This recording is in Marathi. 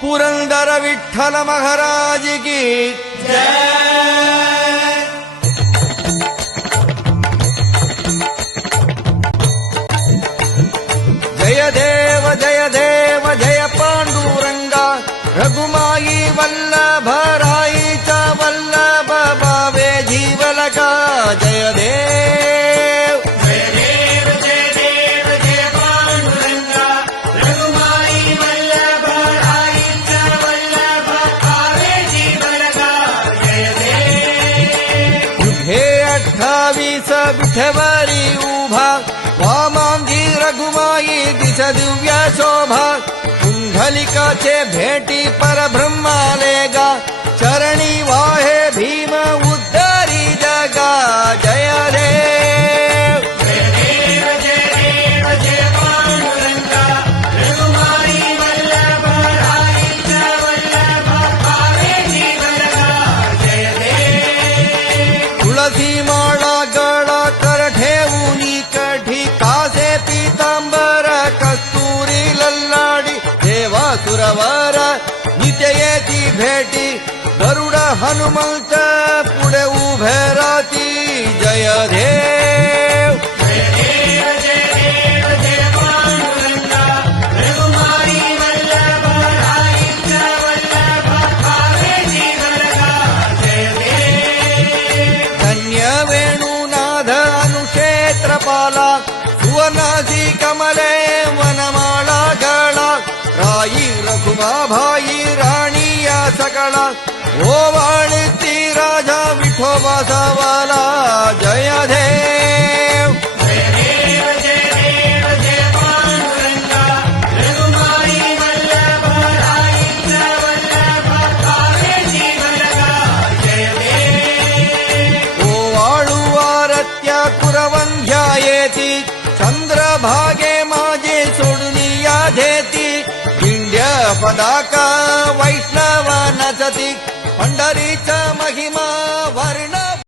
पुरंदर विठ्ठल महाराज की जय। जय देव जय देव जय पांडुरंगा रघुमाई वल्लभ राईचा वल्लभ भावे जीवलका जय देव जय देव जय देव जय पांडुरंगा रघुमाई वल्लभ राईचा वल्लभ भावे जीवलका जय देव। युगे 28 विठेवरी उभा वामांगी रघुमाई दिश दिव्य शोभा कुंडलिकाचे भेटी परब्रह्मालेगा चरणी वाहे भीम उद्धारी जगा जय देव जय देव जय देव जय पांडुरंगा रघुमाई वल्लभ राईचा वल्लभ भावे जीवलका जय देव। तुळसी माळा गळा कर ठेवूनी कठी कासे पीतांबर कस्तुरी लल्लाडी देवा सुरवर नित्य येती भेटी गरुड हनुमंत पुढे उभे राती जय देव जय देव जय देव जय पांडुरंगा रघुमाई वल्लभ राईचा वल्लभ भावे जीवलका जय देव। धन्य वेणुनाथ अनुक्षेत्रपाला सुवर्णासी कमले वनमाळा गळा राई रघुमा भाई राणी या सकळा ओवाळती राजा विठोबा सवाला जय देव जय देव जय देव जय पांडुरंगा रघुमाई वल्लभ राईचा वल्लभ भावे जीवलका जय देव। ओवाळू आरत्या कुरवंध्या येती चंद्रभागे माझे सोडून या धेती दिंड्या पदाका वैष्णव नचती पंढरीचा महिमा